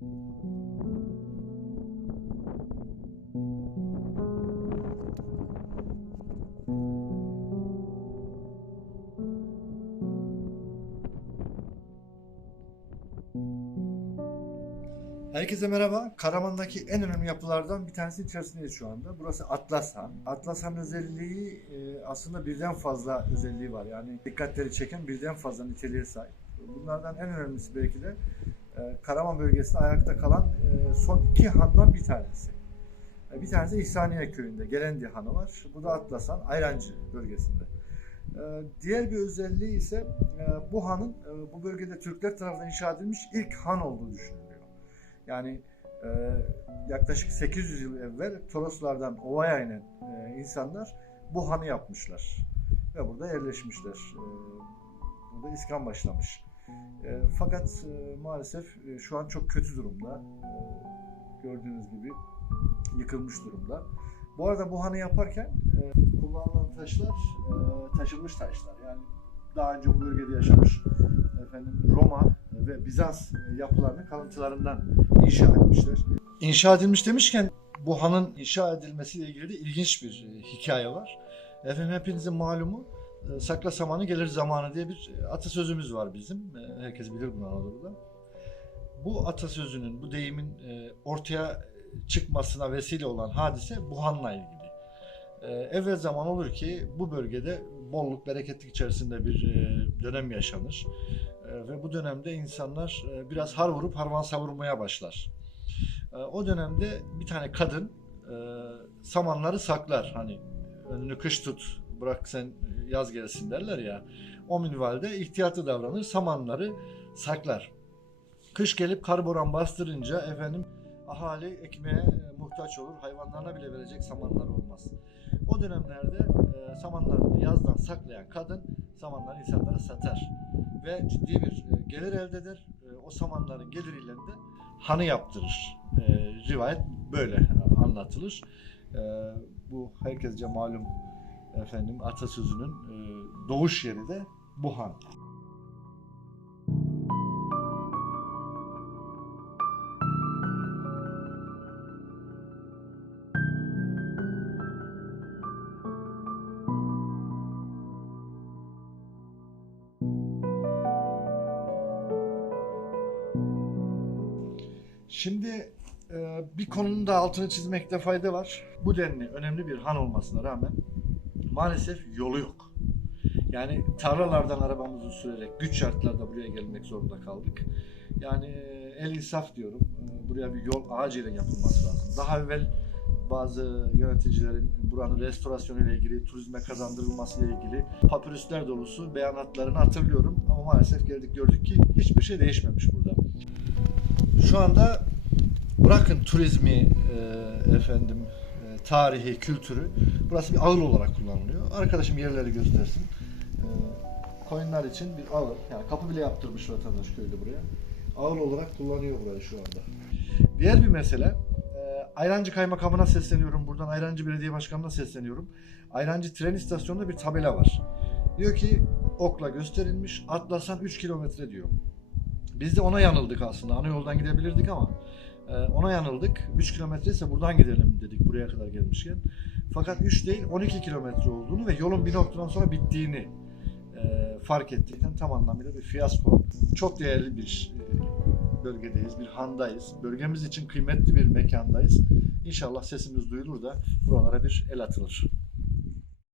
Herkese merhaba. Karaman'daki en önemli yapılardan bir tanesi içerisindeyiz şu anda. Burası Atlas Han. Atlas Han özelliği e, aslında birden fazla özelliği var. Yani dikkatleri çeken birden fazla niteliğe sahip. Bunlardan en önemlisi belki de Karaman bölgesinde ayakta kalan e, son iki handan bir tanesi. E, Bir tanesi İhsaniye köyünde Gelendi Hanı var. Bu da Atlas Han Ayrancı bölgesinde. E, Diğer bir özelliği ise e, bu hanın e, bu bölgede Türkler tarafından inşa edilmiş ilk han olduğu düşünülüyor. Yani e, yaklaşık 800 yıl evvel Toroslardan Ova'ya inen e, insanlar bu hanı yapmışlar. Ve burada yerleşmişler. E, burada iskan başlamış. E, fakat e, maalesef e, şu an çok kötü durumda. E, gördüğünüz gibi yıkılmış durumda. Bu arada bu hanı yaparken e, kullanılan taşlar e, taşınmış taşlar. Yani daha önce bu bölgede yaşamış efendim Roma ve Bizans yapılarının kalıntılarından inşa etmişler. İnşa edilmiş demişken bu hanın inşa edilmesiyle ilgili de ilginç bir e, hikaye var. Efendim hepinizin malumu e, sakla samanı gelir zamanı diye bir e, atasözümüz var bizim. E, Herkes bilir bunu Anadolu'da. Bu atasözünün, bu deyimin e, ortaya çıkmasına vesile olan hadise bu hanla ilgili. E, Evvel zaman olur ki bu bölgede bolluk, bereketlik içerisinde bir e, dönem yaşanır. E, Ve bu dönemde insanlar e, biraz har vurup harman savurmaya başlar. E, O dönemde bir tane kadın e, samanları saklar. Hani önünü kış tut, bırak sen yaz gelsin derler ya. O minvalde ihtiyatlı davranır, samanları saklar. Kış gelip kar bastırınca efendim ahali ekmeğe e, muhtaç olur. Hayvanlarına bile verecek samanlar olmaz. O dönemlerde e, samanlarını yazdan saklayan kadın samanları insanlara satar ve ciddi bir e, gelir elde eder. E, o samanların geliriyle de hanı yaptırır. E, rivayet böyle anlatılır. E, bu herkesce malum efendim atasözünün e, doğuş yeri de bu han. Şimdi e, bir konunun da altını çizmekte fayda var. Bu denli önemli bir han olmasına rağmen maalesef yolu yok. Yani tarlalardan arabamızı sürerek güç şartlarda buraya gelmek zorunda kaldık. Yani e, el insaf diyorum. E, Buraya bir yol acilen yapılması lazım. Daha evvel bazı yöneticilerin buranın restorasyonu ile ilgili, turizme kazandırılması ile ilgili papirüsler dolusu beyanatlarını hatırlıyorum. Ama maalesef geldik gördük ki hiçbir şey değişmemiş burada. Şu anda bırakın turizmi, e, efendim, tarihi, kültürü. Burası bir ağır olarak kullanılıyor. Arkadaşım yerleri göstersin. E, için bir ağır. Yani kapı bile yaptırmış vatandaş köyde buraya. Ağır olarak kullanıyor burayı şu anda. Diğer bir mesele, e, Ayrancı Kaymakamı'na sesleniyorum. Buradan Ayrancı Belediye Başkanı'na sesleniyorum. Ayrancı tren istasyonunda bir tabela var. Diyor ki okla gösterilmiş Atlas'tan 3 kilometre diyor. Biz de ona yanıldık aslında. Ana yoldan gidebilirdik ama ona yanıldık. 3 kilometre ise buradan gidelim dedik buraya kadar gelmişken. Fakat 3 değil 12 kilometre olduğunu ve yolun bir noktadan sonra bittiğini e, fark ettik. Yani tam anlamıyla bir fiyasko. Çok değerli bir e, bölgedeyiz, bir handayız. Bölgemiz için kıymetli bir mekandayız. İnşallah sesimiz duyulur da buralara bir el atılır.